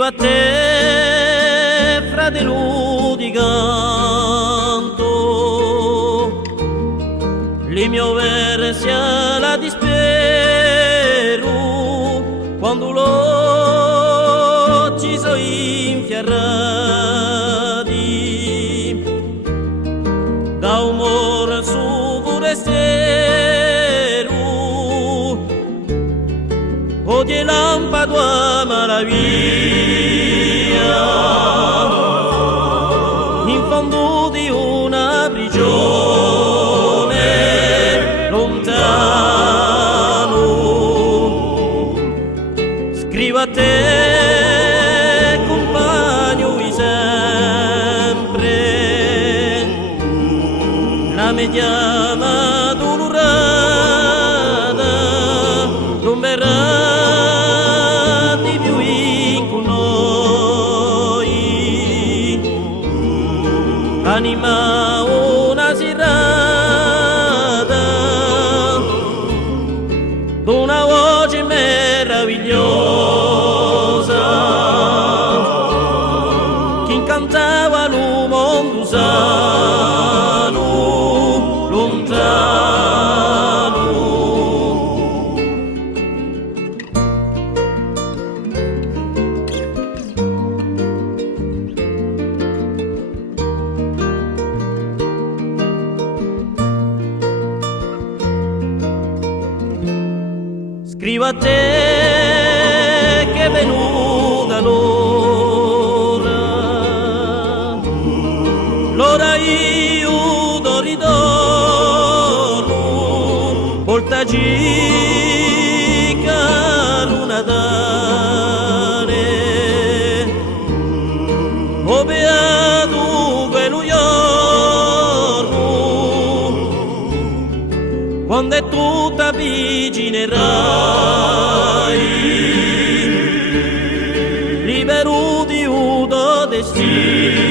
Scrivo a te, fratello di canto, le mie versi alla dispero, quando l'oggi sono infiarrati, da umore su forestiero, o di lampada maraviglia, in fondo di una prigione lontano. Scrivo a te, compagno di sempre, la mia chiama dolorata non verrà anima una serata d'una voce meravigliosa che incantava lo mondo sano lontano. Scrivo a te che è venuta l'ora io do ritorno, voltaci caro Natale, o beato quello giorno, quando è tutta viginerai, libero di un destino.